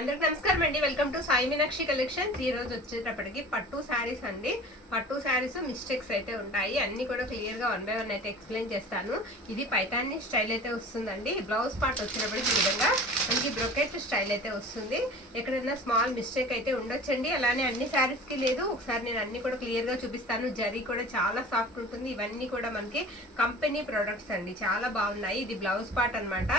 అందరికి నమస్కారం అండి. Welcome to Sai Meenakshi collections. ఈ రోజు వచ్చేటప్పటికి పట్టు శారీస్ అండి. పట్టు శారీస్ మిస్టేక్స్ అయితే ఉంటాయి, అన్ని కూడా క్లియర్ గా 1 by 1 అయితే ఎక్స్ప్లెయిన్ చేస్తాను. ఇది పైతాని స్టైల్ అయితే వస్తుందండి. బ్లౌజ్ పార్ట్ వచ్చేటప్పటికి ఈ విధంగా మనకి బ్రొకెట్ స్టైల్ అయితే వస్తుంది. ఎక్కడైనా స్మాల్ మిస్టేక్ అయితే ఉండొచ్చండి. అలానే అన్ని శారీస్ కి లేదు. ఒకసారి నేను అన్ని కూడా క్లియర్ గా చూపిస్తాను. జరీ కూడా చాలా సాఫ్ట్ ఉంటుంది. ఇవన్నీ కూడా మనకి కంపెనీ ప్రొడక్ట్స్ అండి, చాలా బాగున్నాయి. ఇది బ్లౌజ్ పార్ట్ అన్నమాట.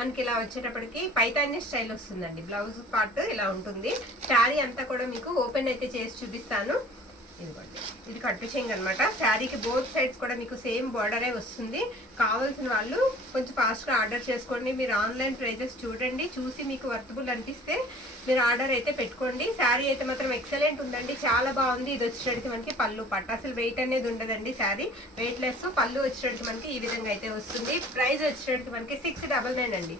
మనకి ఇలా వచ్చేటప్పటికి పైతాని స్టైల్ వస్తుందండి. బ్లౌజ్ పార్ట్ ఇలా ఉంటుంది. శారీ అంతా కూడా మీకు ఓపెన్ అయితే చేసి చూపిస్తాను. ఇదిగోండి, ఇది కట్టు చెంగు అనమాట. శారీకి బోత్ సైడ్స్ కూడా మీకు సేమ్ బార్డరే వస్తుంది. కావాల్సిన వాళ్ళు కొంచెం ఫాస్ట్గా ఆర్డర్ చేసుకోండి. మీరు ఆన్లైన్ ప్రైజెస్ చూడండి, చూసి మీకు వర్తబుల్ అనిపిస్తే మీరు ఆర్డర్ అయితే పెట్టుకోండి. శారీ అయితే మాత్రం ఎక్సలెంట్ ఉందండి, చాలా బాగుంది. ఇది వచ్చేటప్పటికి మనకి పళ్ళు పట్టు, అసలు వెయిట్ అనేది ఉండదండి. Sari weight less. పళ్ళు వచ్చేటప్పటికి మనకి ఈ విధంగా అయితే వస్తుంది. ప్రైస్ వచ్చేటప్పటికి మనకి 699 అండి.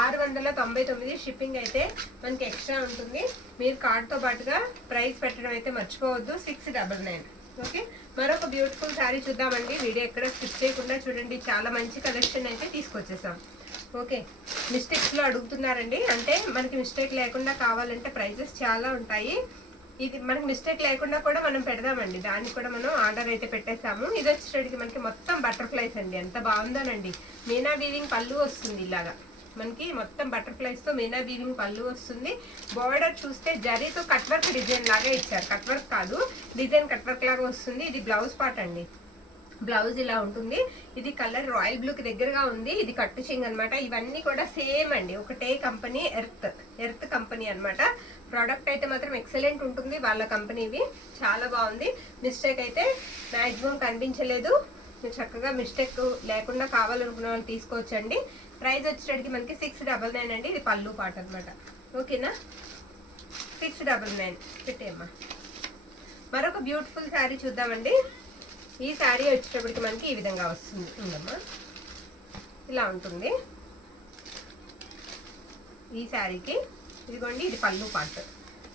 699 షిప్పింగ్ అయితే మనకి ఎక్స్ట్రా ఉంటుంది. మీరు కార్డ్తో పాటుగా ప్రైస్ పెట్టడం అయితే మర్చిపోవద్దు. 699. ఓకే, మరొక బ్యూటిఫుల్ శారీ చూద్దామండి. వీడియో ఎక్కడ స్కిప్ చేయకుండా చూడండి. చాలా మంచి కలెక్షన్ అయితే తీసుకొచ్చేసాం. ఓకే, మిస్టేక్స్లో అడుగుతున్నారండి, అంటే మనకి మిస్టేక్ లేకుండా కావాలంటే ప్రైజెస్ చాలా ఉంటాయి. ఇది మనకి మిస్టేక్ లేకుండా కూడా మనం పెడదామండి, దాన్ని కూడా మనం ఆర్డర్ అయితే పెట్టేసాము. ఇది వచ్చేటప్పటికి మనకి మొత్తం బటర్ఫ్లైస్ అండి, ఎంత బాగుందోనండి. మీనా వీవింగ్ పళ్ళు వస్తుంది. ఇలాగా మనకి మొత్తం బటర్ఫ్లైస్ తో మీనా వీవింగ్ పళ్ళు వస్తుంది. బార్డర్ చూస్తే జరీతో కట్ వర్క్ డిజైన్ లాగా ఇచ్చారు. కట్ వర్క్ కాదు, డిజైన్ కట్ వర్క్ లాగా వస్తుంది. ఇది బ్లౌజ్ పార్ట్ అండి. బ్లౌజ్ ఇలా ఉంటుంది. ఇది కలర్ రాయల్ బ్లూ కి దగ్గరగా ఉంది. ఇది కట్టు చెంగు అనమాట. ఇవన్నీ కూడా సేమ్ అండి, ఒకటే కంపెనీ, ఎర్త్ కంపెనీ అనమాట. ప్రోడక్ట్ అయితే మాత్రం ఎక్సలెంట్ ఉంటుంది, వాళ్ళ కంపెనీవి. చాలా బాగుంది. మిస్టేక్ అయితే మ్యాక్సిమం కనిపించలేదు. మీరు చక్కగా మిస్టేక్ లేకుండా కావాలనుకున్న వాళ్ళు తీసుకోవచ్చండి. ప్రైస్ వచ్చేటప్పటికి మనకి 699 అండి. ఇది పళ్ళు పాట అనమాట. ఓకేనా, 699 పెట్టేమ్మా. మరొక బ్యూటిఫుల్ శారీ చూద్దామండి. ఈ శారీ వచ్చేటప్పటికి మనకి ఈ విధంగా వస్తుంది. ఉందమ్మా, ఇలా ఉంటుంది ఈ శారీకి. ఇదిగోండి, ఇది పళ్ళు పాట.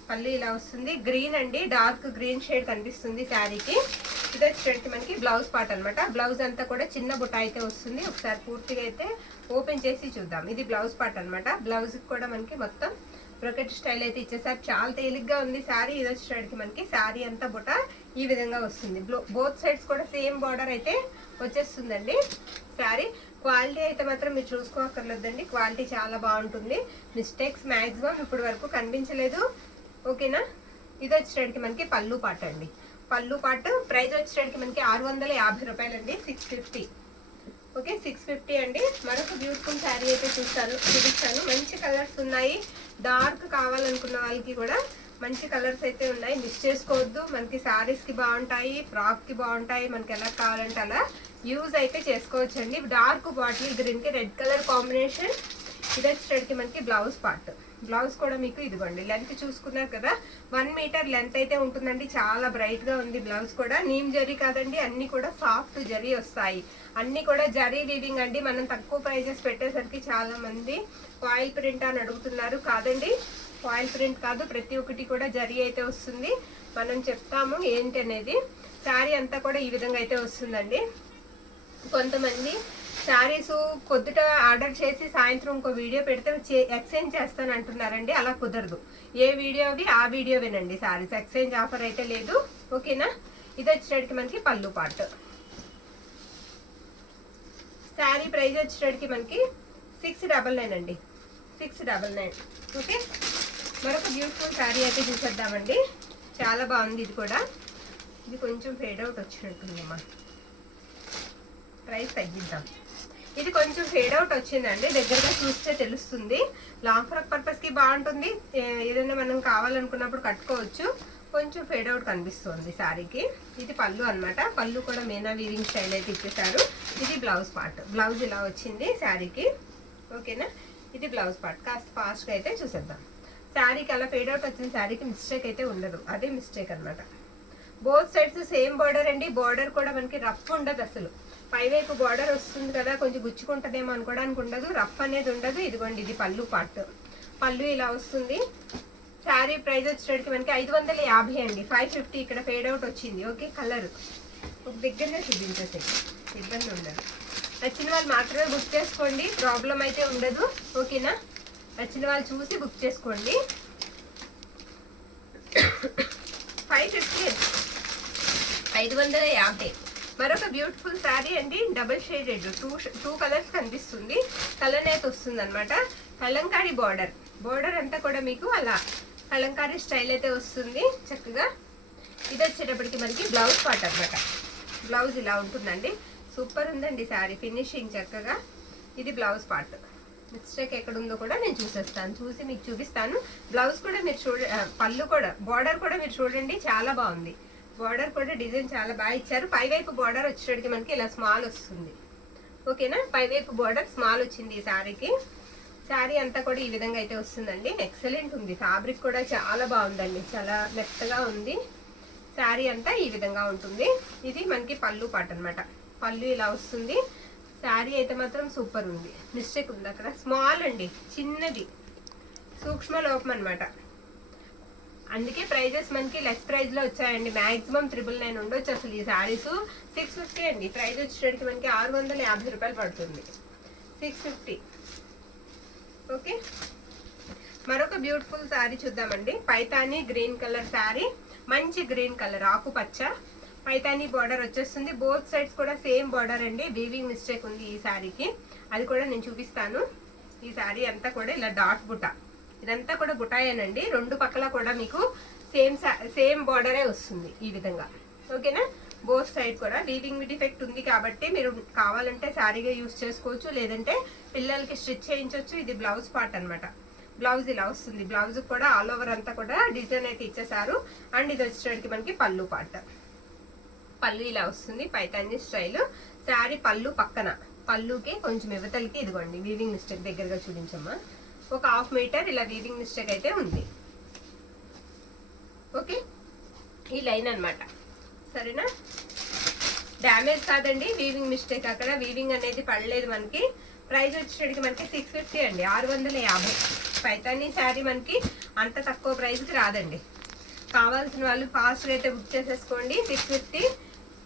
పళ్ళు ఇలా వస్తుంది. గ్రీన్ అండి, డార్క్ గ్రీన్ షేడ్ కనిపిస్తుంది శారీకి. ఇది వచ్చేటప్పటికి మనకి బ్లౌజ్ పార్ట్ అనమాట. బ్లౌజ్ అంతా కూడా చిన్న బుట్ట అయితే వస్తుంది. ఒకసారి పూర్తిగా అయితే ఓపెన్ చేసి చూద్దాం. ఇది బ్లౌజ్ పార్ట్ అనమాట. బ్లౌజ్ కూడా మనకి మొత్తం బ్రొకెట్ స్టైల్ అయితే ఇచ్చేసారు. చాలా తేలిగ్గా ఉంది శారీ. ఇది వచ్చేటప్పటికి మనకి శారీ అంతా బుట్ట ఈ విధంగా వస్తుంది. బోత్ సైడ్స్ కూడా సేమ్ బార్డర్ అయితే వచ్చేస్తుందండి. శారీ క్వాలిటీ అయితే మాత్రం మీరు చూసుకోక్కర్లేదండి, క్వాలిటీ చాలా బాగుంటుంది. మిస్టేక్స్ మ్యాక్సిమం ఇప్పటి వరకు కనిపించలేదు. ఓకేనా, ఇది వచ్చేటప్పటికి మనకి పళ్ళు పాట అండి. పళ్ళు పాటు. ప్రైస్ వచ్చేటప్పటికి మనకి 650 రూపాయలండి. 650. ఓకే, 650 అండి. మరొక బ్యూటిఫుల్ శారీ అయితే చూపిస్తాను. మంచి కలర్స్ ఉన్నాయి. డార్క్ కావాలనుకున్న వాళ్ళకి కూడా మంచి కలర్స్ అయితే ఉన్నాయి, మిస్ చేసుకోవద్దు. మనకి శారీస్కి బాగుంటాయి, ఫ్రాక్కి బాగుంటాయి. మనకి ఎలా కావాలంటే అలా యూజ్ అయితే చేసుకోవచ్చండి. డార్క్ బాటిల్ గ్రీన్కి రెడ్ కలర్ కాంబినేషన్. ఇది వచ్చేటప్పటికి మనకి బ్లౌజ్ పార్ట్. బ్లౌజ్ కూడా మీకు ఇదిగోండి, లెంత్ చూసుకున్నారు కదా, 1 మీటర్ లెంత్ అయితే ఉంటుందండి. చాలా బ్రైట్ గా ఉంది. బ్లౌజ్ కూడా నీమ్ జరీ కాదండి, అన్ని కూడా సాఫ్ట్ జరీ వస్తాయి. అన్ని కూడా జరీ వీవింగ్ అండి. మనం తక్కువ ప్రైజెస్ పెట్టేసరికి చాలా మంది ఫాయిల్ ప్రింట్ అని అడుగుతున్నారు. కాదండి, ఫాయిల్ ప్రింట్ కాదు, ప్రతి ఒక్కటి కూడా జరీ అయితే వస్తుంది. మనం చెప్తాము ఏంటి అనేది. శారీ అంతా కూడా ఈ విధంగా అయితే వస్తుందండి. కొంతమంది శారీస్ పొద్దుట ఆర్డర్ చేసి సాయంత్రం ఇంకో వీడియో పెడితే ఎక్స్చేంజ్ చేస్తాను అంటున్నారండి. అలా కుదరదు. ఏ వీడియోవి ఆ వీడియో వినండి. శారీస్ ఎక్స్చేంజ్ ఆఫర్ అయితే లేదు. ఓకేనా, ఇది వచ్చేటప్పటికి మనకి పళ్ళు పార్ట్. శారీ ప్రైస్ వచ్చేటప్పటికి మనకి 699 అండి. 699. ఓకే, మరొక బ్యూటిఫుల్ శారీ అయితే చూసేద్దామండి. చాలా బాగుంది. ఇది కూడా, ఇది కొంచెం ఫేడ్ అవుట్ వచ్చినట్టుందమ్మా. ప్రైస్ తగ్గిద్దాం. ఇది కొంచెం ఫేడ్ అవుట్ వచ్చిందండి, దగ్గరగా చూస్తే తెలుస్తుంది. లాంగ్ ఫ్రాక్ పర్పస్కి బాగుంటుంది. ఏదైనా మనం కావాలనుకున్నప్పుడు కట్టుకోవచ్చు. కొంచెం ఫేడ్ అవుట్ కనిపిస్తుంది శారీకి. ఇది పళ్ళు అనమాట. పళ్ళు కూడా మీనా వీవింగ్ స్టైల్ అయితే ఇచ్చేసారు. ఇది బ్లౌజ్ పార్ట్. బ్లౌజ్ ఇలా వచ్చింది శారీకి. ఓకేనా, ఇది బ్లౌజ్ పార్ట్. కాస్త ఫాస్ట్గా అయితే చూసేద్దాం. శారీకి అలా ఫేడ్ అవుట్ వచ్చిన శారీకి మిస్టేక్ అయితే ఉండదు, అదే మిస్టేక్ అనమాట. బోత్ సైడ్స్ సేమ్ బార్డర్ అండి. బార్డర్ కూడా మనకి రఫ్ ఉండదు అసలు. పైవైపు బార్డర్ వస్తుంది కదా, కొంచెం గుచ్చుకుంటుందేమో అనుకోవడానికి ఉండదు, రఫ్ అనేది ఉండదు. ఇదిగోండి, ఇది పళ్ళు పార్ట్. పళ్ళు ఇలా వస్తుంది. శారీ ప్రైస్ వచ్చేటప్పటికి మనకి 550 అండి. 550 ఇక్కడ ఫేడ్ అవుట్ వచ్చింది. ఓకే, కలర్ ఒక దగ్గరగా చూపించేసి ఇబ్బంది ఉండదు. నచ్చిన వాళ్ళు మాత్రమే బుక్ చేసుకోండి, ప్రాబ్లం అయితే ఉండదు. ఓకేనా, నచ్చిన వాళ్ళు చూసి బుక్ చేసుకోండి. 550. మరొక బ్యూటిఫుల్ శారీ అండి, డబుల్ షేడెడ్, టూ కలర్స్ కనిపిస్తుంది. కలర్ అయితే వస్తుంది అనమాట. కలంకారీ బోర్డర్ అంతా కూడా మీకు అలా కలంకారీ స్టైల్ అయితే వస్తుంది చక్కగా. ఇది వచ్చేటప్పటికి మనకి బ్లౌజ్ పార్ట్ అనమాట. బ్లౌజ్ ఇలా ఉంటుందండి. సూపర్ ఉందండి శారీ ఫినిషింగ్ చక్కగా. ఇది బ్లౌజ్ పార్ట్. మిస్టేక్ ఎక్కడ ఉందో కూడా నేను చూసి మీకు చూపిస్తాను. బ్లౌజ్ కూడా మీరు పళ్ళు కూడా, బార్డర్ కూడా మీరు చూడండి, చాలా బాగుంది. బార్డర్ కూడా డిజైన్ చాలా బాగా ఇచ్చారు. పైవైపు బార్డర్ వచ్చేటికి మనకి ఇలా స్మాల్ వస్తుంది. ఓకేనా, పైవైపు బార్డర్ స్మాల్ వచ్చింది ఈ శారీకి. శారీ అంతా కూడా ఈ విధంగా అయితే వస్తుందండి. ఎక్సలెంట్ ఉంది. ఫ్యాబ్రిక్ కూడా చాలా బాగుందండి, చాలా మెత్తగా ఉంది. శారీ అంతా ఈ విధంగా ఉంటుంది. ఇది మనకి పళ్ళు పాట అనమాట. పళ్ళు ఇలా వస్తుంది. శారీ అయితే మాత్రం సూపర్ ఉంది. మిస్టేక్ ఉంది అక్కడ, స్మాల్ అండి, చిన్నది, సూక్ష్మ లోపం అనమాట. అందుకే ప్రైజెస్ మనకి లెస్ ప్రైస్ లో వచ్చాయండి. మాక్సిమం 999 ఉండొచ్చు అసలు. ఈ శారీస్ 650 అండి. ప్రైస్ వచ్చేటికి మనకి 650 రూపాయలు పడుతుంది. 650. ఓకే, మరొక బ్యూటిఫుల్ శారీ చూద్దామండి. పైతానీ గ్రీన్ కలర్ శారీ, మంచి గ్రీన్ కలర్, ఆకుపచ్చ. పైతానీ బార్డర్ వచ్చేస్తుంది. బోత్ సైడ్స్ కూడా సేమ్ బార్డర్ అండి. వీవింగ్ మిస్టేక్ ఉంది ఈ శారీకి, అది కూడా నేను చూపిస్తాను. ఈ శారీ అంతా కూడా ఇలా డాట్ బుట్ట, ఇదంతా కూడా బుటాయేనండి. రెండు పక్కల కూడా మీకు సేమ్ బార్డరే వస్తుంది ఈ విధంగా. ఓకేనా, బోత్ సైడ్ కూడా వీవింగ్ డిఫెక్ట్ ఉంది కాబట్టి మీరు కావాలంటే శారీగా యూజ్ చేసుకోవచ్చు, లేదంటే పిల్లలకి స్టిచ్ చేయించవచ్చు. ఇది బ్లౌజ్ పార్ట్ అనమాట. బ్లౌజ్ ఇలా వస్తుంది. బ్లౌజ్ కూడా ఆల్ ఓవర్ అంతా కూడా డిజైన్ అయితే ఇచ్చేసారు. అండ్ ఇది వచ్చేటికి మనకి పళ్ళు పార్ట్. పళ్ళు ఇలా వస్తుంది, పైతాన్ని స్టైల్. శారీ పళ్ళు పక్కన, పళ్ళుకి కొంచెం ఇవతలకి ఇదిగోండి వీవింగ్ మిస్టేక్, దగ్గరగా చూపించమ్మా. ఒక 1/2 మీటర్ ఇలా వీవింగ్ మిస్టేక్ అయితే ఉంది. ఓకే, ఈ లైన్ అనమాట. సరేనా, డ్యామేజ్ కాదండి, వీవింగ్ మిస్టేక్. అక్కడ వీవింగ్ అనేది పడలేదు మనకి. ప్రైస్ వచ్చేటికి మనకి 650 అండి, 650. పైతానీ శారీ మనకి అంత తక్కువ ప్రైస్కి రాదండి. కావాల్సిన వాళ్ళు ఫాస్ట్ అయితే బుక్ చేసేసుకోండి. 650.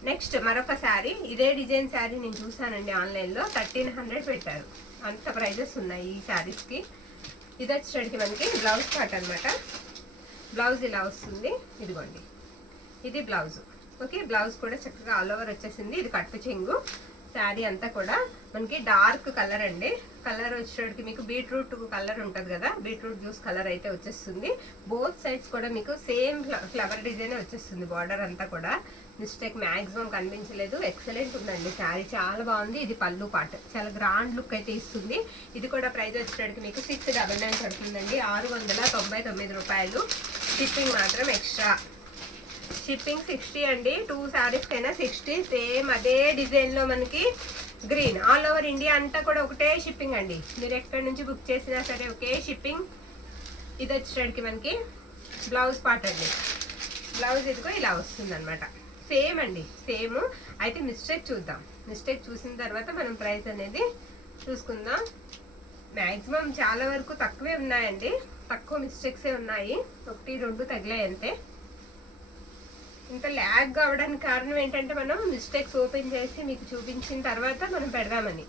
నెక్స్ట్ మరొక శారీ, ఇదే డిజైన్ శారీ నేను చూసానండి ఆన్లైన్లో, 1300 పెట్టారు. అంత ప్రైజెస్ ఉన్నాయి ఈ శారీస్కి. ఇది వచ్చేటికి మనకి బ్లౌజ్ పార్ట్ అనమాట. బ్లౌజ్ ఇలా వస్తుంది, ఇదిగోండి, ఇది బ్లౌజ్. ఓకే, బ్లౌజ్ కూడా చక్కగా ఆల్ ఓవర్ వచ్చేసింది. ఇది కట్టు చెంగు. శారీ అంతా కూడా మనకి డార్క్ కలర్ అండి. కలర్ వచ్చేటికి మీకు బీట్రూట్ కలర్ ఉంటుంది కదా, బీట్రూట్ జ్యూస్ కలర్ అయితే వచ్చేస్తుంది. బోత్ సైడ్స్ కూడా మీకు సేమ్ ఫ్లవర్ డిజైన్ వచ్చేస్తుంది. బార్డర్ అంతా కూడా మిస్టేక్ మ్యాక్సిమం కనిపించలేదు. ఎక్సలెంట్ ఉందండి శారీ, చాలా బాగుంది. ఇది పళ్ళు పార్ట్, చాలా గ్రాండ్ లుక్ అయితే ఇస్తుంది. ఇది కూడా ప్రైస్ వచ్చేటికి మీకు 699 పడుతుందండి, 699 రూపాయలు. షిప్పింగ్ మాత్రం ఎక్స్ట్రా. షిప్పింగ్ 60 అండి. 2 శారీస్ కైనా 60. సేమ్ అదే డిజైన్ లో మనకి గ్రీన్, ఆల్ ఓవర్ ఇండియా అంతా కూడా ఒకటే షిప్పింగ్ అండి. మీరు ఎక్కడి నుంచి బుక్ చేసినా సరే ఒకే షిప్పింగ్. ఇది వచ్చేటికి మనకి బ్లౌజ్ పార్ట్ అండి. బ్లౌజ్ ఇదిగో ఇలా వస్తుంది అనమాట. సేమ్ అండి, సేమ్. అయితే మిస్టేక్ చూద్దాం. మిస్టేక్ చూసిన తర్వాత మనం ప్రైస్ అనేది చూసుకుందాం. మ్యాక్సిమం చాలా వరకు తక్కువే ఉన్నాయండి, తక్కువ మిస్టేక్సే ఉన్నాయి. 1, 2 తగిలాయి అంతే. ఇంత ల్యాగ్ కావడానికి కారణం ఏంటంటే మనం మిస్టేక్స్ ఓపెన్ చేసి మీకు చూపించిన తర్వాత మనం పెడదామని.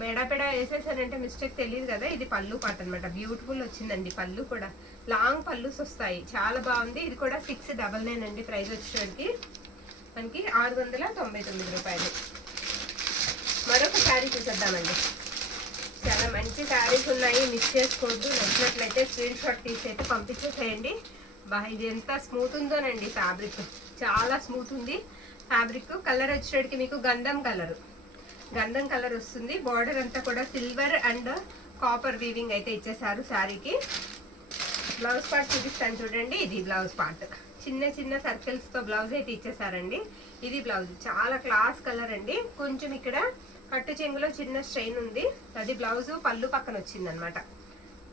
మెడాపెడా వేసేసానంటే మిస్టేక్ తెలియదు కదా. ఇది పళ్ళు పాట అనమాట. బ్యూటిఫుల్ వచ్చిందండి. పళ్ళు కూడా లాంగ్ పళ్ళుస్ వస్తాయి, చాలా బాగుంది. ఇది కూడా 699 అండి. ప్రైస్ వచ్చేటికి మనకి 699 రూపాయలు. మరొక శారీ చూసేద్దామండి. చాలా మంచి శారీస్ ఉన్నాయి, మిస్ చేసుకోవద్దు. నచ్చినట్లయితే స్క్రీన్ షాట్ తీసి అయితే పంపించేసేయండి. ఇది ఎంత స్మూత్ ఉందోనండి. ఫ్యాబ్రిక్ చాలా స్మూత్ ఉంది ఫ్యాబ్రిక్. కలర్ వచ్చేటికి మీకు గంధం కలర్ వస్తుంది. బార్డర్ అంతా కూడా సిల్వర్ అండ్ కాపర్ వీవింగ్ అయితే ఇచ్చేసారు శారీకి. బ్లౌజ్ పార్ట్ చూపిస్తాను చూడండి. ఇది బ్లౌజ్ పార్ట్, చిన్న చిన్న సర్కిల్స్ తో బ్లౌజ్ అయితే ఇచ్చేసారండి. ఇది బ్లౌజ్, చాలా క్లాస్ కలర్ అండి. కొంచెం ఇక్కడ కట్టు చెంగులో చిన్న స్ట్రెయిన్ ఉంది. అది బ్లౌజ్ పళ్ళు పక్కన వచ్చింది అనమాట.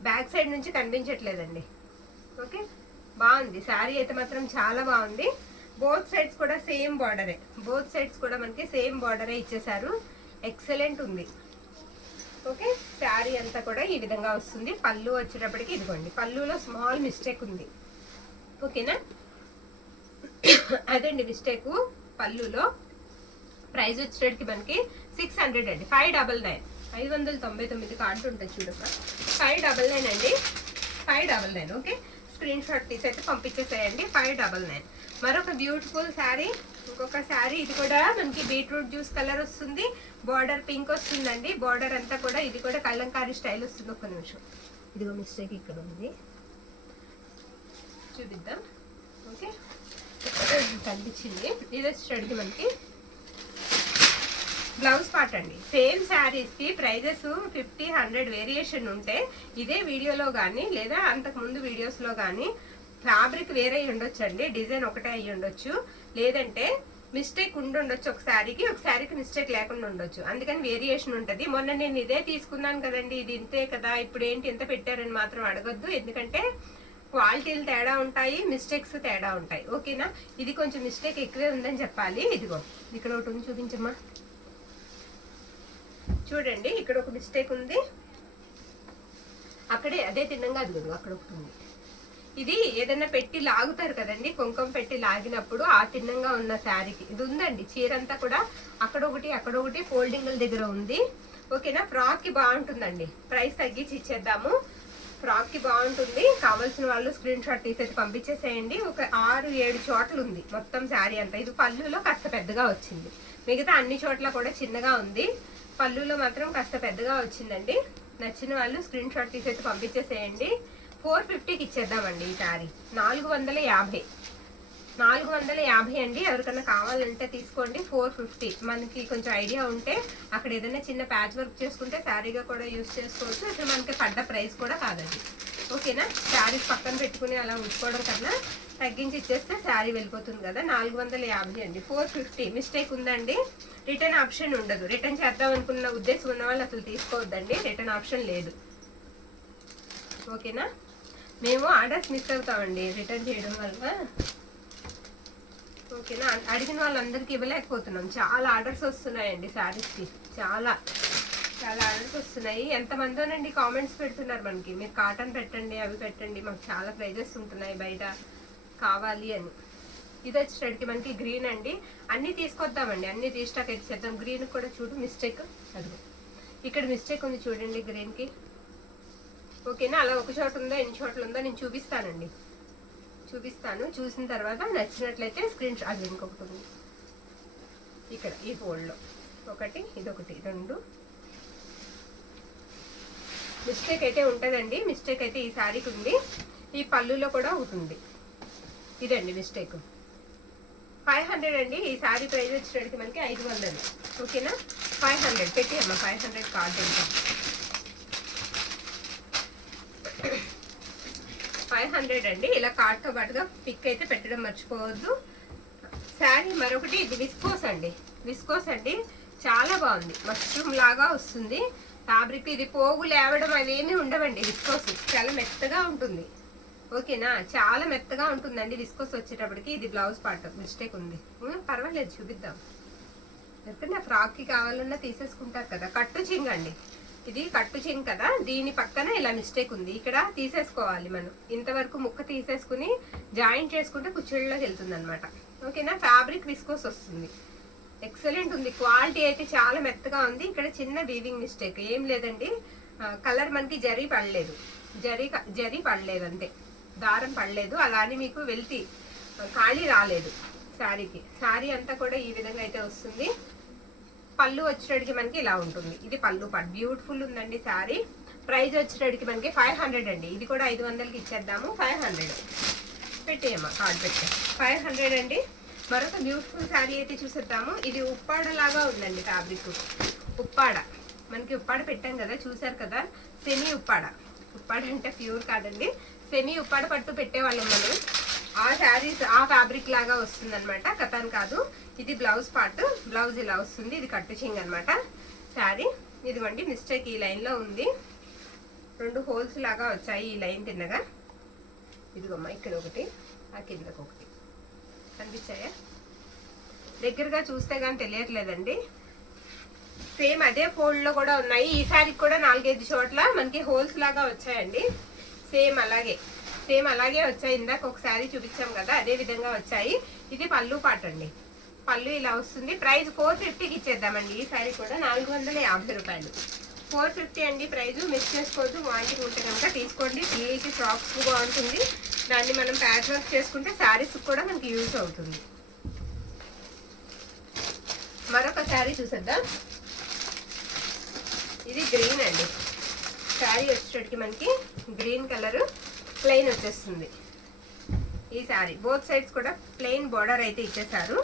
బ్యాక్ సైడ్ నుంచి కనిపించట్లేదండి. ఓకే, బాగుంది శారీ అయితే మాత్రం చాలా బాగుంది. బోత్ సైడ్స్ కూడా సేమ్ బార్డరే, బోత్ సైడ్స్ కూడా మనకి సేమ్ బార్డరే ఇచ్చేసారు. ఎక్సలెంట్ ఉంది. ఓకే, శారీ అంతా కూడా ఈ విధంగా వస్తుంది. పళ్ళు వచ్చేటప్పటికి ఇదిగోండి, పళ్ళులో స్మాల్ మిస్టేక్ ఉంది. ఓకేనా, అదండి మిస్టేక్ పళ్ళులో. ప్రైస్ వచ్చేటప్పటికి మనకి 600 అండి, 599. 599 కార్డు ఉంటుంది చూడక, 599 అండి, 599. ఓకే, స్క్రీన్ షాట్ తీసి అయితే పంపించేసేయండి. 599. మరొక బ్యూటిఫుల్ శారీ, ఇంకొక శారీ. ఇది కూడా మనకి బీట్రూట్ జ్యూస్ కలర్ వస్తుంది, బార్డర్ పింక్ వస్తుందండి. బార్డర్ అంతా కూడా ఇది కూడా కలంకారీ స్టైల్ వస్తుంది. ఒక్క నిమిషం, ఇదిగో మిస్టేక్ ఇక్కడ ఉంది, చూపిద్దాం. ఓకే, కనిపించింది. ఇది వచ్చేటడికి మనకి బ్లౌజ్ పార్ట్ అండి. సేమ్ శారీస్కి ప్రైజెస్ 50-100 వేరియేషన్ ఉంటే ఇదే వీడియోలో కానీ లేదా అంతకుముందు వీడియోస్లో కానీ ఫ్యాబ్రిక్ వేరే అయ్యి ఉండొచ్చు అండి, డిజైన్ ఒకటే అయ్యి ఉండొచ్చు, లేదంటే మిస్టేక్ ఉండొచ్చు. ఒక శారీకి మిస్టేక్ లేకుండా ఉండొచ్చు, అందుకని వేరియేషన్ ఉంటుంది. మొన్న నేను ఇదే తీసుకున్నాను కదండి, ఇది ఇంతే కదా, ఇప్పుడు ఏంటి ఇంత పెట్టారని మాత్రం అడగొద్దు, ఎందుకంటే క్వాలిటీలు తేడా ఉంటాయి, మిస్టేక్స్ తేడా ఉంటాయి. ఓకేనా, ఇది కొంచెం మిస్టేక్ ఎక్కువే ఉందని చెప్పాలి. ఇదిగో ఇక్కడ ఒకటి ఉంది, చూపించమ్మా. చూడండి, ఇక్కడ ఒక మిస్టేక్ ఉంది, అక్కడే అదే తిన్నంగా అది కదా అక్కడ ఒకటి ఉంది. ఇది ఏదైనా పెట్టి లాగుతారు కదండి, కుంకుమ పెట్టి లాగినప్పుడు ఆ తిన్నంగా ఉన్న శారీకి ఇది ఉందండి. చీర అంతా కూడా అక్కడొకటి ఫోల్డింగ్ల దగ్గర ఉంది. ఓకేనా, ఫ్రాక్కి బాగుంటుందండి. ప్రైస్ తగ్గించి ఇచ్చేద్దాము, ఫ్రాక్కి బాగుంటుంది. కావాల్సిన వాళ్ళు స్క్రీన్ షాట్ తీసేసి పంపించేసేయండి. ఒక 6-7 చోట్ల ఉంది మొత్తం శారీ అంతా. ఇది పళ్ళులో కాస్త పెద్దగా వచ్చింది, మిగతా అన్ని చోట్ల కూడా చిన్నగా ఉంది. పళ్ళులో మాత్రం కాస్త పెద్దగా వచ్చిందండి. నచ్చిన వాళ్ళు స్క్రీన్ షాట్ తీసేసి పంపించేసేయండి. 450కి ఇచ్చేద్దామండి ఈ శారీ. 450 అండి. ఎవరికైనా కావాలంటే తీసుకోండి. 450. మనకి కొంచెం ఐడియా ఉంటే అక్కడ ఏదైనా చిన్న ప్యాచ్ వర్క్ చేసుకుంటే శారీగా కూడా యూజ్ చేసుకోవచ్చు. అసలు మనకి పడ్డ ప్రైస్ కూడా కాదండి. ఓకేనా, శారీస్ పక్కన పెట్టుకుని అలా ఉంచుకోవడం కన్నా తగ్గించి ఇచ్చేస్తే శారీ వెళ్ళిపోతుంది కదా. 450 అండి. 450 మిస్టేక్ ఉందండి. రిటర్న్ ఆప్షన్ ఉండదు. రిటర్న్ చేద్దాం అనుకున్న ఉద్దేశం ఉన్న వాళ్ళు అసలు తీసుకోవద్దండి, రిటర్న్ ఆప్షన్ లేదు. ఓకేనా, మేము ఆర్డర్స్ మిస్ అవుతామండి రిటర్న్ చేయడం వల్ల. ఓకేనా, అడిగిన వాళ్ళందరికీ ఇవ్వలేకపోతున్నాం. చాలా ఆర్డర్స్ వస్తున్నాయండి శారీస్కి, చాలా ఆర్డర్స్ వస్తున్నాయి. ఎంతమందోనండి కామెంట్స్ పెడుతున్నారు మనకి, మీరు కాటన్ పెట్టండి, అవి పెట్టండి, మాకు చాలా ప్రైజెస్ ఉంటున్నాయి బయట, కావాలి అని. ఇది వచ్చేటడికి మనకి గ్రీన్ అండి. అన్నీ తీసుకొద్దామండి, అన్నీ రీస్టాక్ అయితే చేద్దాం. గ్రీన్ కూడా చూడు మిస్టేక్, అది ఇక్కడ మిస్టేక్ ఉంది చూడండి గ్రీన్కి. ఓకేనా, అలా ఒక చోట ఉందో ఎన్ని చోట్ల ఉందో నేను చూపిస్తానండి, చూసిన తర్వాత నచ్చినట్లయితే స్క్రీన్ షాట్. అది ఇంకొకటి ఉంది ఇక్కడ ఈ ఫోల్డ్లో, ఒకటి ఇదొకటి, 2 మిస్టేక్ అయితే ఉంటుందండి. మిస్టేక్ అయితే ఈ శారీకి ఉంది, ఈ పళ్ళులో కూడా ఉంటుంది. ఇదండి మిస్టేక్. 500 అండి. ఈ శారీ ప్రైస్ వచ్చేటడికి మనకి 500. ఓకేనా, 500 పెట్టి అమ్మ, 500 కార్డ్ ఎంత, 500 అండి. ఇలా కార్డ్తో పాటుగా పిక్ అయితే పెట్టడం మర్చిపోవద్దు. శారీ మరొకటి, ఇది విస్కోస్ అండి, చాలా బాగుంది. మష్రూమ్ లాగా వస్తుంది ఫ్యాబ్రిక్. ఇది పోగు లేవడం అవేమీ ఉండవండి. విస్కోస్ చాలా మెత్తగా ఉంటుంది. ఓకేనా, చాలా మెత్తగా ఉంటుందండి విస్కోస్ వచ్చేటప్పటికి. ఇది బ్లౌజ్ పార్ట్ మిస్టేక్ ఉంది, పర్వాలేదు చూపిద్దాం. ఎక్కడైనా ఫ్రాక్కి కావాలన్నా తీసేసుకుంటారు కదా. కట్టు చింగ్ అండి, ఇది కట్టు చింగ్ కదా, దీని పక్కన ఇలా మిస్టేక్ ఉంది, ఇక్కడ తీసేసుకోవాలి మనం. ఇంతవరకు ముక్క తీసేసుకుని జాయింట్ చేసుకుంటే కుచ్చుళ్ళలోకి వెళ్తుంది అనమాట. ఓకేనా, ఫ్యాబ్రిక్ విస్కోస్ వస్తుంది, ఎక్సలెంట్ ఉంది. క్వాలిటీ అయితే చాలా మెత్తగా ఉంది. ఇక్కడ చిన్న వీవింగ్ మిస్టేక్, ఏం లేదండి. కలర్ మనకి జరీ పడలేదు అంతే, దారం పడలేదు. అలానే మీకు వెళ్తి ఖాళీ రాలేదు శారీకి. శారీ అంతా కూడా ఈ విధంగా అయితే వస్తుంది. పళ్ళు వచ్చేటడికి మనకి ఇలా ఉంటుంది. ఇది పళ్ళు పాటు బ్యూటిఫుల్ ఉందండి శారీ. ప్రైస్ వచ్చేటడికి మనకి 500 అండి. ఇది కూడా 500కి ఇచ్చేద్దాము. 500 పెట్టేయమ్మా, కార్డ్ పెట్టే 500 అండి. మరొక బ్యూటిఫుల్ శారీ అయితే చూసేద్దాము. ఇది ఉప్పాడ లాగా ఉందండి ఫ్యాబ్రిక్. ఉప్పాడ మనకి ఉప్పాడ పెట్టాం కదా, చూసారు కదా. సెమీ ఉప్పాడ అంటే ప్యూర్ కాదండి, సెమీ ఉప్పాడ పట్టు పెట్టేవాళ్ళం మనం. ఆ శారీస్ ఆ ఫ్యాబ్రిక్ లాగా వస్తుంది అనమాట, కథన్ కాదు. ఇది బ్లౌజ్ పార్ట్, బ్లౌజ్ ఇలా వస్తుంది. ఇది కట్టు చింగ్ అనమాట శారీ. ఇదిగోండి మిస్టేక్ ఈ లైన్లో ఉంది, 2 హోల్స్ లాగా వచ్చాయి ఈ లైన్ తిన్నగా. ఇదిగోమ్మ ఇక్కడ ఒకటి, ఆ కిందకు ఒకటి కనిపించాయా? దగ్గరగా చూస్తే కానీ తెలియట్లేదండి. సేమ్ అదే ఫోల్డ్లో కూడా ఉన్నాయి. ఈ శారీకి కూడా 4-5 చోట్ల మనకి హోల్స్ లాగా వచ్చాయండి. సేమ్ అలాగే వచ్చాయి. ఇందాక ఒక శారీ చూపించాం కదా, అదే విధంగా వచ్చాయి. ఇది పళ్ళు పాట అండి, పళ్ళు ఇలా వస్తుంది. ప్రైస్ 450కి ఇచ్చేద్దామండి. ఈ శారీ కూడా 450 రూపాయలు. 450 అండి ప్రైజు. మిస్ చేసుకోవద్దు. వాంటింగ్ ఉంటే కనుక తీసుకోండి. పిల్లలకి ఫ్రాక్స్ బాగుంటుంది. దాన్ని మనం ప్యాచ్ వర్క్ చేసుకుంటే శారీస్ కూడా మనకి యూజ్ అవుతుంది. మరొక శారీ చూసేద్దాం. ఇది గ్రీన్ అండి. శారీ వచ్చేటట్టుకి మనకి గ్రీన్ కలర్ ప్లెయిన్ వచ్చేస్తుంది. ఈ శారీ బోత్ సైడ్స్ కూడా ప్లెయిన్ బార్డర్ అయితే ఇచ్చేసారు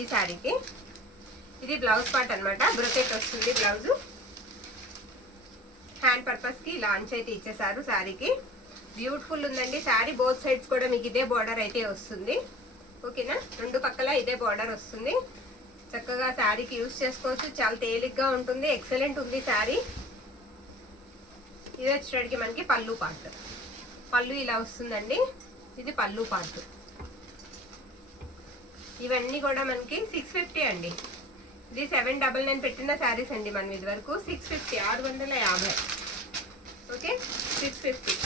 ఈ శారీకి. ఇది బ్లౌజ్ పార్ట్ అనమాట. బ్రొకెట్ వస్తుంది బ్లౌజ్. హ్యాండ్ పర్పస్ కి లాంచ్ అయితే ఇచ్చేసారు శారీకి. బ్యూటిఫుల్ ఉందండి శారీ. బోత్ సైడ్స్ కూడా మీకు ఇదే బార్డర్ అయితే వస్తుంది. ఓకేనా, రెండు పక్కల ఇదే బార్డర్ వస్తుంది. చక్కగా శారీకి యూజ్ చేసుకోవచ్చు. చాలా తేలిగ్గా ఉంటుంది. ఎక్సలెంట్ ఉంది శారీ. ఇది వచ్చేటికి మనకి పళ్ళు పార్ట్. పళ్ళు ఇలా వస్తుందండి. ఇది పళ్ళు పార్ట్. ఇవన్నీ కూడా మనకి 650 అండి. ఇది 799 పెట్టిన శారీస్ అండి మనం ఇది వరకు. 650, 650. ఓకే, 650.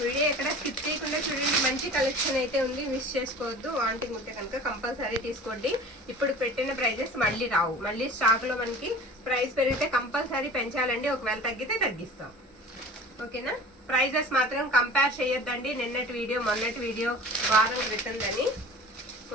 వీడియో ఎక్కడ స్కిప్ చేయకుండా చూడండి. మంచి కలెక్షన్ అయితే ఉంది, మిస్ చేసుకోవద్దు. వాంటింగ్ ఉంటే కనుక కంపల్సరీ తీసుకోండి. ఇప్పుడు పెట్టిన ప్రైజెస్ మళ్ళీ రావు. మళ్ళీ స్టాక్లో మనకి ప్రైస్ పెరిగితే కంపల్సరీ పెంచాలండి. ఒకవేళ తగ్గితే తగ్గిస్తాం. ఓకేనా, ప్రైజెస్ మాత్రం కంపేర్ చేయొద్దండి. నిన్నటి వీడియో మొన్నటి వీడియో వారం క్రితందని.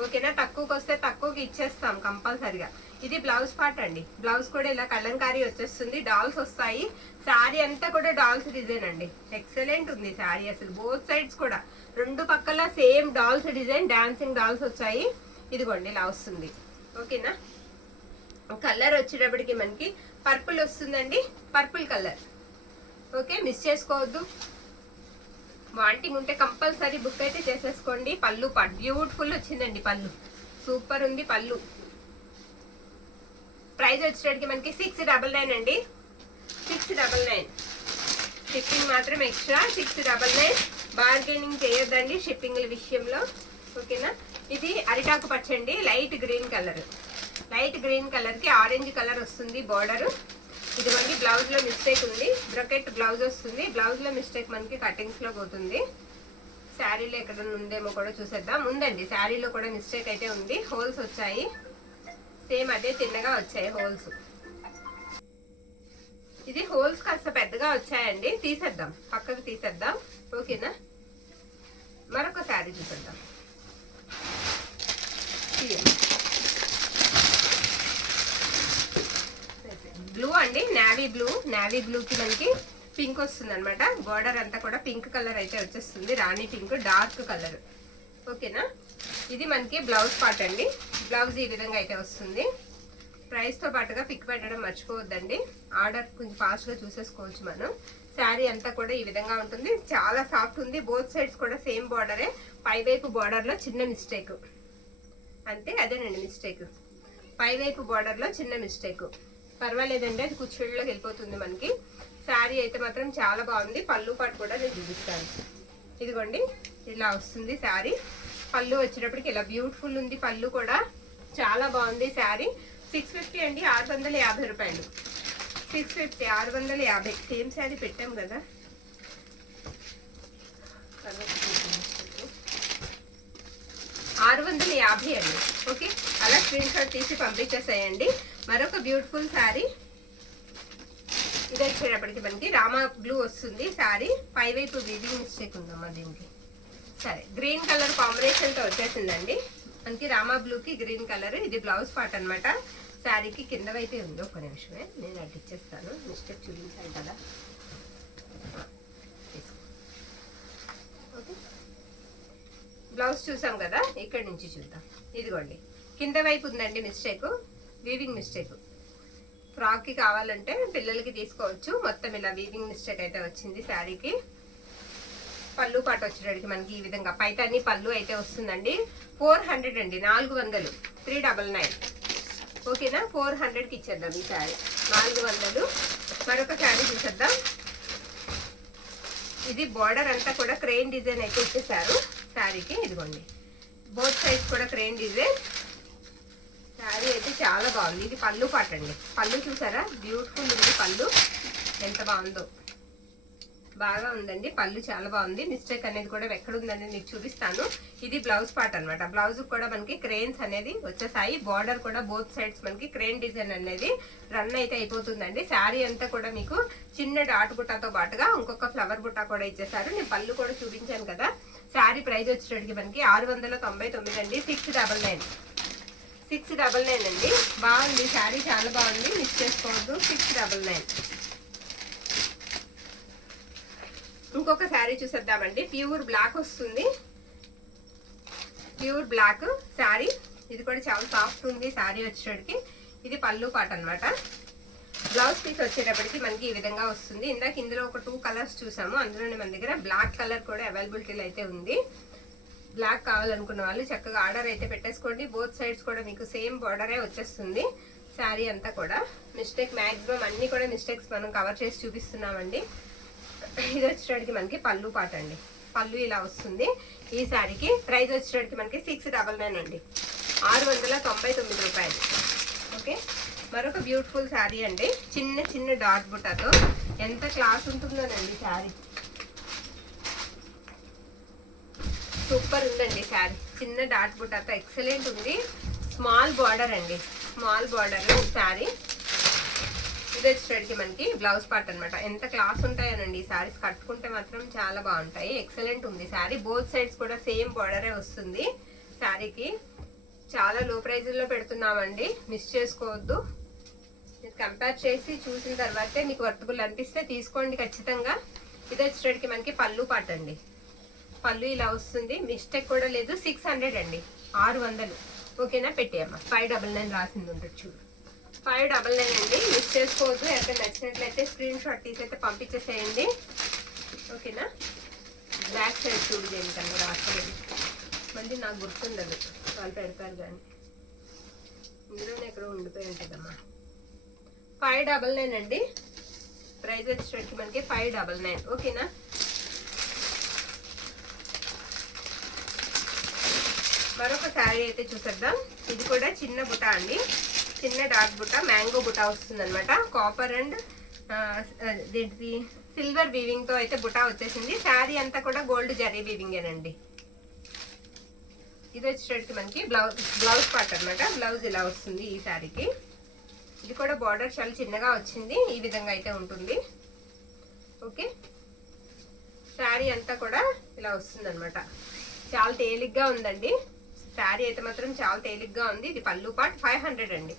ఓకేనా, తక్కువకి వస్తే తక్కువకి ఇచ్చేస్తాం కంపల్సరిగా. ఇది బ్లౌజ్ పార్ట్ అండి. బ్లౌజ్ కూడా ఇలా కలంకారీ వచ్చేస్తుంది. డాల్స్ వస్తాయి. శారీ అంతా కూడా డాల్స్ డిజైన్ అండి. ఎక్సలెంట్ ఉంది శారీ అసలు. బోత్ సైడ్స్ కూడా రెండు పక్కల same dolls design, dancing dolls వచ్చాయి. ఇదిగోండి ఇలా వస్తుంది. ఓకేనా, కలర్ వచ్చేటప్పటికి మనకి పర్పుల్ వస్తుందండి. Purple colour. ఓకే, మిస్ చేసుకోవద్దు. వాంటింగ్ ఉంటే కంపల్సరీ బుక్ అయితే చేసేసుకోండి. పళ్ళు పార్ట్ బ్యూటిఫుల్ వచ్చిందండి. పళ్ళు సూపర్ ఉంది. పళ్ళు ప్రైస్ వచ్చేటప్పటికి మనకి 699 అండి. 699. షిప్పింగ్ మాత్రం ఎక్స్ట్రా 699. బార్గెనింగ్ చేయొద్దండి షిప్పింగ్ల విషయంలో. ఓకేనా, ఇది అరిటాకు పచ్చండి. Light green colour. Light green కలర్కి ఆరెంజ్ కలర్ వస్తుంది బార్డర్. ఇదిగోండి బ్లౌజ్ లో మిస్టేక్ ఉంది. బ్రొకెట్ బ్లౌజ్ వస్తుంది. బ్లౌజ్ లో మిస్టేక్ మనకి కటింగ్స్ లో పోతుంది. శారీలో ఎక్కడ ఉందేమో కూడా చూసేద్దాం. ఉందండి, శారీలో కూడా మిస్టేక్ అయితే ఉంది. హోల్స్ వచ్చాయి. సేమ్ అదే తిన్నగా వచ్చాయి హోల్స్. ఇది హోల్స్ కాస్త పెద్దగా వచ్చాయండి. తీసేద్దాం, పక్కకు తీసేద్దాం. ఓకేనా, మరొక శారీ చూసేద్దాం. బ్లూ అండి, నావీ బ్లూ. నావీ బ్లూకి మనకి పింక్ వస్తుంది అనమాట. బార్డర్ అంతా కూడా పింక్ కలర్ అయితే వచ్చేస్తుంది. రాణి పింక్ డార్క్ కలర్. ఓకేనా, ఇది మనకి బ్లౌజ్ పార్ట్ అండి. బ్లౌజ్ ఈ విధంగా అయితే వస్తుంది. ప్రైస్తో పాటుగా పిక్ పెట్టడం మర్చిపోవద్దండి. ఆర్డర్ కొంచెం ఫాస్ట్గా చూసేసుకోవచ్చు మనం. శారీ అంతా కూడా ఈ విధంగా ఉంటుంది. చాలా సాఫ్ట్ ఉంది. బోత్ సైడ్స్ కూడా సేమ్ బార్డరే. పైవైపు బార్డర్లో చిన్న మిస్టేక్ అంతే. అదేనండి మిస్టేక్. పైవైపు బార్డర్లో చిన్న మిస్టేక్. పర్వాలేదండి, అది కుచ్చుళ్ళలోకి వెళ్ళిపోతుంది మనకి. శారీ అయితే మాత్రం చాలా బాగుంది. పళ్ళు పాటు కూడా నేను చూపిస్తాను. ఇదిగోండి ఇలా వస్తుంది శారీ. పళ్ళు వచ్చేటప్పటికి ఇలా బ్యూటిఫుల్ ఉంది. పళ్ళు కూడా చాలా బాగుంది శారీ. 650 అండి. 650 రూపాయలు. 650, 650. సేమ్ శారీ పెట్టాం కదా. 650 అండి. ఓకే, అలా స్క్రీన్ షాట్ తీసి పంపించేసేయండి. మరొక బ్యూటిఫుల్ శారీ. ఇది వచ్చేటప్పటికి మనకి రామా బ్లూ వస్తుంది శారీ. పైవైపు వీవింగ్ మిస్టేక్ ఉందమ్మా దీనికి. సరే, గ్రీన్ కలర్ కాంబినేషన్తో వచ్చేసిందండి మనకి. రామా బ్లూకి గ్రీన్ కలర్. ఇది బ్లౌజ్ పార్ట్ అనమాట. శారీకి కింద వైతే ఉంది. ఒక నిమిషమే, నేను అటు ఇచ్చేస్తాను. మిస్టేక్ చూపించాను కదా. ఓకే, బ్లౌజ్ చూసాం కదా, ఇక్కడి నుంచి చూద్దాం. ఇదిగోండి కింద వైపు ఉందండి మిస్టేక్, వీవింగ్ మిస్టేక్. ఫ్రాక్కి కావాలంటే పిల్లలకి తీసుకోవచ్చు. మొత్తం ఇలా వీవింగ్ మిస్టేక్ అయితే వచ్చింది శారీకి. పళ్ళు పాటు వచ్చేటప్పటికి మనకి ఈ విధంగా పైతాని పళ్ళు అయితే వస్తుందండి. 400 అండి. 400. 399. ఓకేనా, 400కి ఇచ్చేద్దాం ఈ శారీ. 400. మరొక శారీ చూసేద్దాం. ఇది బార్డర్ అంతా కూడా క్రెయిన్ డిజైన్ అయితే ఇచ్చేసారు శారీకి. ఇదిగోండి బోత్ సైడ్స్ కూడా క్రెయిన్ డిజైన్. శారీ అయితే చాలా బాగుంది. ఇది పళ్ళు పాట అండి. పళ్ళు చూసారా, బ్యూటిఫుల్ ఉంది పళ్ళు. ఎంత బాగుందో. బాగా ఉందండి. పళ్ళు చాలా బాగుంది. మిస్టేక్ అనేది కూడా ఎక్కడ ఉందని మీకు చూపిస్తాను. ఇది బ్లౌజ్ పార్ట్ అనమాట. బ్లౌజ్ కూడా మనకి క్రేన్స్ అనేది వచ్చేసాయి. బార్డర్ కూడా బోత్ సైడ్స్ మనకి క్రేన్ డిజైన్ అనేది రన్ అయితే అయిపోతుందండి. శారీ అంతా కూడా మీకు చిన్న డాట్ బుట్టాతో పాటుగా ఇంకొక ఫ్లవర్ బుట్టా కూడా ఇచ్చేసారు. నేను పళ్ళు కూడా చూపించాను కదా. శారీ ప్రైస్ వచ్చేటప్పటికి మనకి 699 అండి. 699 అండి. బాగుంది శారీ, చాలా బాగుంది, మిస్ చేసుకోవద్దు. 699. ఇంకొక శారీ చూసేద్దామండి. ప్యూర్ బ్లాక్ వస్తుంది. Pure black sari. ఇది కూడా చాలా సాఫ్ట్ ఉంది శారీ వచ్చేటప్పటికి. ఇది పళ్ళు పాట అనమాట. బ్లౌజ్ పీస్ వచ్చేటప్పటికి మనకి ఈ విధంగా వస్తుంది. ఇందాక ఇందులో ఒక 2 కలర్స్ చూసాము. అందులోనే మన దగ్గర బ్లాక్ కలర్ కూడా అవైలబిలిటీలో అయితే ఉంది. బ్లాక్ కావాలనుకున్న వాళ్ళు చక్కగా ఆర్డర్ అయితే పెట్టేసుకోండి. బోత్ సైడ్స్ కూడా మీకు సేమ్ బార్డరే వచ్చేస్తుంది. శారీ అంతా కూడా మిస్టేక్ మ్యాక్సిమం అన్ని కూడా మిస్టేక్స్ మనం కవర్ చేసి చూపిస్తున్నామండి. ఇది వచ్చేటప్పటికి మనకి పళ్ళు పాట అండి. పళ్ళు ఇలా వస్తుంది. ఈ శారీకి ప్రైస్ వచ్చేటప్పటికి మనకి 699 అండి. 699 రూపాయలు. ఓకే, మరొక బ్యూటిఫుల్ శారీ అండి. చిన్న చిన్న డాట్ బుట్టతో ఎంత క్లాస్ ఉంటుందోనండి శారీ. సూపర్ ఉందండి శారీ. చిన్న డాట్ బుట్టతో ఎక్సలెంట్ ఉంది. స్మాల్ బార్డర్ అండి. Small border sari. ఇది వచ్చేటప్పటికి మనకి బ్లౌజ్ పార్ట్ అనమాట. ఎంత క్లాస్ ఉంటాయోనండి ఈ శారీస్. కట్టుకుంటే మాత్రం చాలా బాగుంటాయి. ఎక్సలెంట్ ఉంది శారీ. బోత్ సైడ్స్ కూడా సేమ్ బార్డరే వస్తుంది శారీకి. చాలా లో ప్రైజుల్లో పెడుతున్నామండి, మిస్ చేసుకోవద్దు. కంపేర్ చేసి చూసిన తర్వాతే మీకు వర్తబుల్ అనిపిస్తే తీసుకోండి ఖచ్చితంగా. ఇది వచ్చేటప్పటికి మనకి పళ్ళు పాట అండి. పళ్ళు ఇలా వస్తుంది. మిస్టేక్ కూడా లేదు. 600 అండి. 600. ఓకేనా, పెట్టేయమ్మా. 599 రాసింది ఉంటుంది చూడు. 599 అండి. మిస్ చేసుకోవద్దు. ఎవరికి నచ్చినట్లయితే స్క్రీన్ షాట్ తీసి అయితే పంపించేసేయండి. ఓకేనా. బ్యాక్ సైడ్ చూడు దేనికన్నా రాసుకోలేదు. మళ్ళీ నాకు గుర్తుండదు, వాళ్ళు పెడతారు కానీ ఇందులోనే ఎక్కడో ఉండిపోయి ఉంటుందమ్మా. 599 అండి. ప్రైస్ వచ్చేటప్పటికి మనకి 599. ఓకేనా. మరొక శారీ అయితే చూసేద్దాం. ఇది కూడా చిన్న బుట్ట అండి. చిన్న డార్క్ బుట్ట, మ్యాంగో బుట్ట వస్తుంది అనమాట. కాపర్ అండ్ దీనికి సిల్వర్ వీవింగ్ తో అయితే బుట్ట వచ్చేసింది. శారీ అంతా కూడా గోల్డ్ జరీ వీవింగేనండి. ఇది వచ్చేటప్పటికి మనకి బ్లౌజ్ పార్ట్ అనమాట. బ్లౌజ్ ఇలా వస్తుంది ఈ శారీకి. ఇది కూడా బార్డర్ చాలా చిన్నగా వచ్చింది. ఈ విధంగా అయితే ఉంటుంది. ఓకే, శారీ అంతా కూడా ఇలా వస్తుంది అనమాట. చాలా తేలిగ్గా ఉందండి శారీ అయితే మాత్రం. చాలా తేలిగ్గా ఉంది. ఇది పళ్ళు పార్ట్. 500 అండి.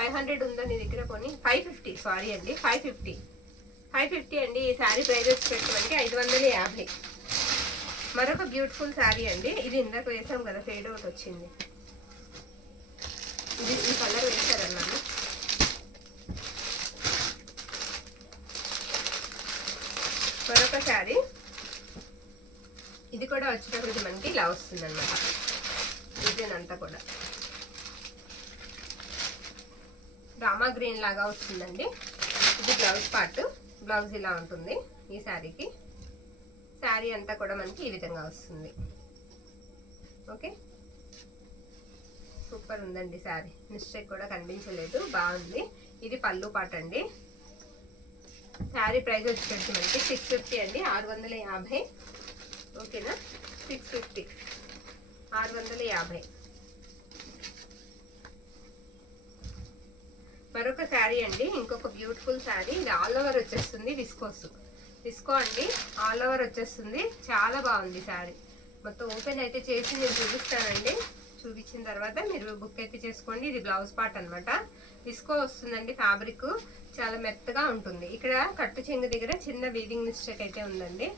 500 ఉందా నీ దగ్గర? పోనీ 550. సారీ అండి, 550 అండి. ఈ శారీ ప్రైస్ వచ్చేటప్పటికి 550. మరొక బ్యూటిఫుల్ శారీ అండి. ఇది ఇందాక వేసాం కదా, ఫేడ్ అవుట్ వచ్చింది. ఇది ఈ కలర్ వేసారన్నాను. మరొక శారీ. ఇది కూడా వచ్చేటప్పటికి మనకి ఇలా వస్తుంది అనమాట. డిజైన్ అంతా కూడా రామా గ్రీన్ లాగా వస్తుందండి. ఇది బ్లౌజ్ పార్ట్. బ్లౌజ్ ఇలా ఉంటుంది ఈ శారీకి. శారీ అంతా కూడా మనకి ఈ విధంగా వస్తుంది. ఓకే, సూపర్ ఉందండి శారీ. మిస్టేక్ కూడా కనిపించలేదు, బాగుంది. ఇది పళ్ళు పార్ట్ అండి. శారీ ప్రైస్ వచ్చేసరికి మనకి 650 అండి. 650. ఓకేనా, 650. 650. మరొక శారీ అండి. ఇంకొక బ్యూటిఫుల్ శారీ. ఇది ఆల్ ఓవర్ వచ్చేస్తుంది. విస్కో అండి. ఆల్ ఓవర్ వచ్చేస్తుంది. చాలా బాగుంది శారీ. మొత్తం ఓపెన్ అయితే చేసి నేను చూపిస్తానండి. చూపించిన తర్వాత మీరు బుక్ అయితే చేసుకోండి. ఇది బ్లౌజ్ పార్ట్ అనమాట. విస్కో వస్తుందండి. ఫ్యాబ్రిక్ చాలా మెత్తగా ఉంటుంది. ఇక్కడ కట్టు చెంగు దగ్గర చిన్న వీవింగ్ మిస్టేక్ అయితే ఉందండి.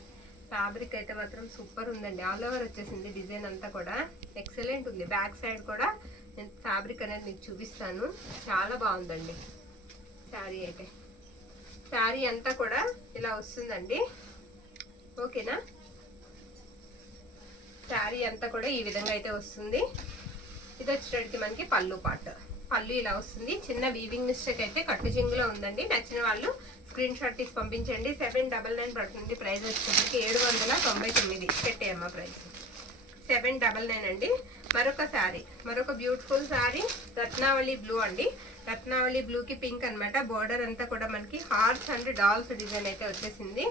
ఫ్యాబ్రిక్ అయితే మాత్రం సూపర్ ఉందండి. ఆల్ ఓవర్ వచ్చేసింది. డిజైన్ అంతా కూడా ఎక్సలెంట్ ఉంది. బ్యాక్ సైడ్ కూడా నేను ఫ్యాబ్రిక్ అనేది మీకు చూపిస్తాను. చాలా బాగుందండి శారీ అయితే. శారీ అంతా కూడా ఇలా వస్తుందండి. ఓకేనా, శారీ అంతా కూడా ఈ విధంగా అయితే వస్తుంది. ఇది వచ్చేటప్పటికి మనకి పళ్ళు పార్ట్. పళ్ళు ఇలా వస్తుంది. చిన్న వీవింగ్ మిస్టేక్ అయితే కట్టు చెంగులో ఉందండి. నచ్చిన వాళ్ళు స్క్రీన్ షాట్ తీసి పంపించండి. 799 పడుతుంది. ప్రైస్ వచ్చేసరికి 799. పెట్టేయమ్మా ప్రైస్ 799 అండి. మరొక శారీ, మరొక బ్యూటిఫుల్ శారీ రత్నావళి బ్లూ అండి. రత్నావళి బ్లూకి పింక్ అనమాట. బోర్డర్ అంతా కూడా మనకి హార్ట్స్ అండ్ డాల్స్ డిజైన్ అయితే వచ్చేసింది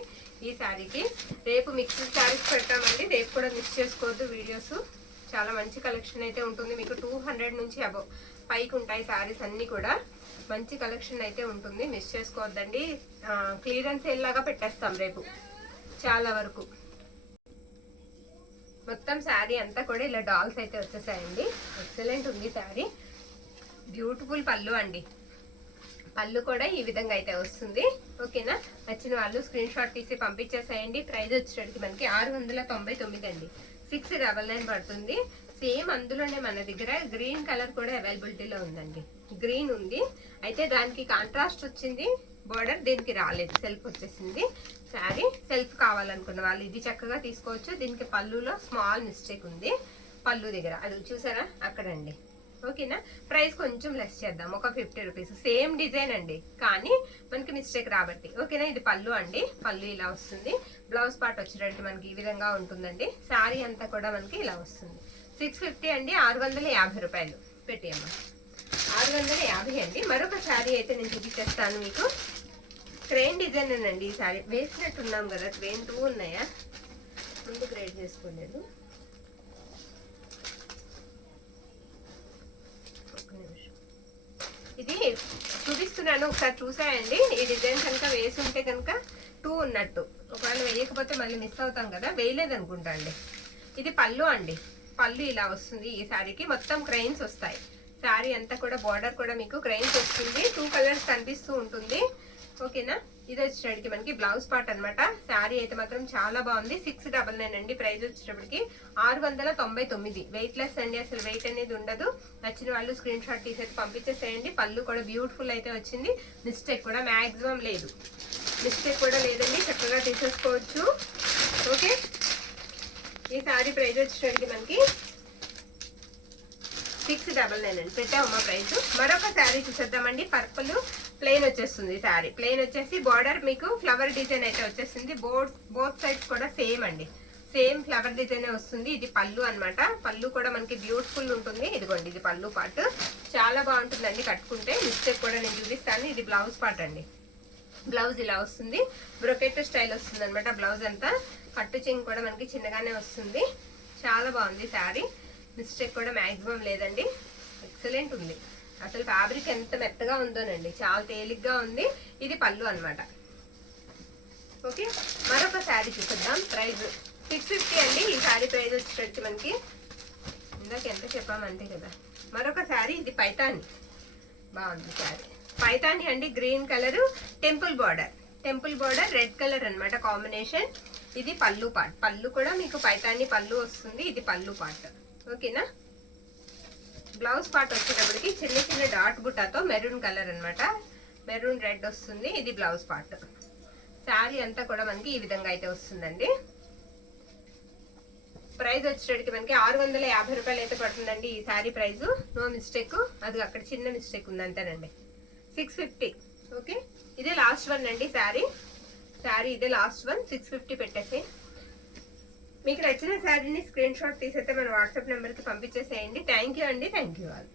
ఈ శారీకి. రేపు మిక్స్డ్ శారీస్ పెడతామండి, రేపు కూడా మిక్స్ చేసుకోవద్దు వీడియోస్. చాలా మంచి కలెక్షన్ అయితే ఉంటుంది మీకు. 200 నుంచి అబౌవ్ పైకి ఉంటాయి శారీస్ అన్నీ కూడా. మంచి కలెక్షన్ అయితే ఉంటుంది, మిస్ చేసుకోవద్దండి. క్లియరెన్స్ సేల్ లాగా పెట్టేస్తాం రేపు చాలా వరకు. మొత్తం శారీ అంతా కూడా ఇలా డాల్స్ అయితే వచ్చేసాయండి. ఎక్సలెంట్ ఉంది శారీ. బ్యూటిఫుల్ పళ్ళు అండి. పళ్ళు కూడా ఈ విధంగా అయితే వస్తుంది. ఓకేనా, నచ్చిన వాళ్ళు స్క్రీన్ షాట్ తీసి పంపించేసేయండి. ప్రైస్ వచ్చేటప్పటికి మనకి 699 అండి. 699 పడుతుంది. సేమ్ అందులోనే మన దగ్గర గ్రీన్ కలర్ కూడా అవైలబిలిటీలో ఉందండి. గ్రీన్ ఉంది, అయితే దానికి కాంట్రాస్ట్ వచ్చింది బోర్డర్, దీనికి రాలేదు, సెల్ఫ్ వచ్చేసింది. శారీ సెల్ఫ్ కావాలనుకున్న వాళ్ళు ఇది చక్కగా తీసుకోవచ్చు. దీనికి పళ్ళులో స్మాల్ మిస్టేక్ ఉంది, పళ్ళు దగ్గర అది చూసారా అక్కడండి. ఓకేనా, ప్రైస్ కొంచెం లెస్ చేద్దాం, ఒక 50 రూపీస్. సేమ్ డిజైన్ అండి, కానీ మనకి మిస్టేక్ రాబట్టి. ఓకేనా, ఇది పళ్ళు అండి. పళ్ళు ఇలా వస్తుంది. బ్లౌజ్ పార్ట్ వచ్చేటట్టు మనకి ఈ విధంగా ఉంటుందండి. శారీ అంతా కూడా మనకి ఇలా వస్తుంది. 650 అండి, 650 రూపాయలు పెట్టేయమ్మా. 650 అండి. మరొక శారీ అయితే నేను చూపించేస్తాను మీకు. క్రెయిన్ డిజైన్ అండి ఈ శారీ. వేసినట్టున్నాం కదా, క్రెయిన్ 2 ఉన్నాయా, ముందు గ్రేడ్ చేసుకోలేదు. ఇది చూపిస్తున్నాను, ఒకసారి చూసాయండి. ఈ డిజైన్ కనుక వేసి ఉంటే కనుక 2 ఉన్నట్టు. ఒకవేళ వేయకపోతే మళ్ళీ మిస్ అవుతాం కదా, వేయలేదు అనుకుంటా అండి. ఇది పళ్ళు అండి. పళ్ళు ఇలా వస్తుంది ఈ శారీకి. మొత్తం క్రెయిన్స్ వస్తాయి. శారీ అంతా కూడా బార్డర్ కూడా మీకు క్రెయిన్స్ వస్తుంది. 2 కలర్స్ కనిపిస్తూ ఉంటుంది. ఓకేనా, ఇది వచ్చేటప్పటికి మనకి బ్లౌజ్ పార్ట్ అనమాట. శారీ అయితే మాత్రం చాలా బాగుంది. 699 అండి. ప్రైస్ వచ్చేటప్పటికి 699. వెయిట్ లెస్ అండి, అసలు వెయిట్ అనేది ఉండదు. నచ్చిన వాళ్ళు స్క్రీన్ షాట్ తీసేసి పంపించేసేయండి. పళ్ళు కూడా బ్యూటిఫుల్ అయితే వచ్చింది. మిస్టేక్ కూడా మ్యాక్సిమం లేదు, మిస్టేక్ కూడా లేదండి, చక్కగా తీసేసుకోవచ్చు. ఓకే, ఈ శారీ ప్రైస్ వచ్చేటప్పటికి మనకి 699 అండి. పెట్టామమ్మా ప్రైస్. మరొక శారీ చూసేద్దామండి. పర్పుల్ ప్లెయిన్ వచ్చేస్తుంది శారీ. ప్లెయిన్ వచ్చేసి బార్డర్ మీకు ఫ్లవర్ డిజైన్ అయితే వచ్చేసింది. బోత్ సైడ్స్ కూడా సేమ్ అండి, సేమ్ ఫ్లవర్ డిజైన్ వస్తుంది. ఇది పళ్ళు అనమాట. పళ్ళు కూడా మనకి బ్యూటిఫుల్ ఉంటుంది. ఇదిగోండి, ఇది పళ్ళు పార్ట్ చాలా బాగుంటుందండి కట్టుకుంటే. మిస్టేక్ కూడా నేను చూపిస్తాను. ఇది బ్లౌజ్ పార్ట్ అండి. బ్లౌజ్ ఇలా వస్తుంది. బ్రొకెట్ స్టైల్ వస్తుంది అనమాట బ్లౌజ్ అంతా. కట్టు చెంగు కూడా మనకి చిన్నగానే వస్తుంది. చాలా బాగుంది శారీ. మిస్టేక్ కూడా మ్యాక్సిమం లేదండి. ఎక్సలెంట్ ఉంది. అసలు ఫ్యాబ్రిక్ ఎంత మెత్తగా ఉందోనండి, చాలా తేలిగ్గా ఉంది. ఇది పళ్ళు అనమాట. ఓకే, మరొక శారీ చూపిద్దాం. ప్రైస్ 650 అండి. ఈ శారీ ప్రైస్ వచ్చేటట్టు మనకి ఇందాక ఎంత చెప్పామంతే కదా. మరొక శారీ, ఇది పైతాని. బాగుంది శారీ. పైతాని అండి, green colour, temple border red colour అనమాట కాంబినేషన్. ఇది పళ్ళు పార్ట్. పళ్ళు కూడా మీకు పైతాని పళ్ళు వస్తుంది. ఇది పళ్ళు పార్ట్. ఓకేనా, బ్లౌజ్ పార్ట్ వచ్చేటప్పటికి చిన్న చిన్న డాట్ బుట్టాతో మెరూన్ కలర్ అనమాట, మెరూన్ రెడ్ వస్తుంది. ఇది బ్లౌజ్ పార్ట్. శారీ అంతా కూడా మనకి ఈ విధంగా అయితే వస్తుందండి. ప్రైస్ వచ్చేటప్పటికి మనకి 650 రూపాయలు అయితే పడుతుందండి ఈ శారీ ప్రైస్. నో మిస్టేక్, అది అక్కడ చిన్న మిస్టేక్ ఉంది అంతేనండి. 650. ఓకే, ఇదే లాస్ట్ వన్ అండి శారీ ఇదే లాస్ట్ వన్. 650 పెట్టేసి మీకు నచ్చిన శారీని స్క్రీన్ షాట్ తీసైతే మన వాట్సాప్ నెంబర్కి పంపించేసేయండి. థ్యాంక్ యూ అండి. Thank you all.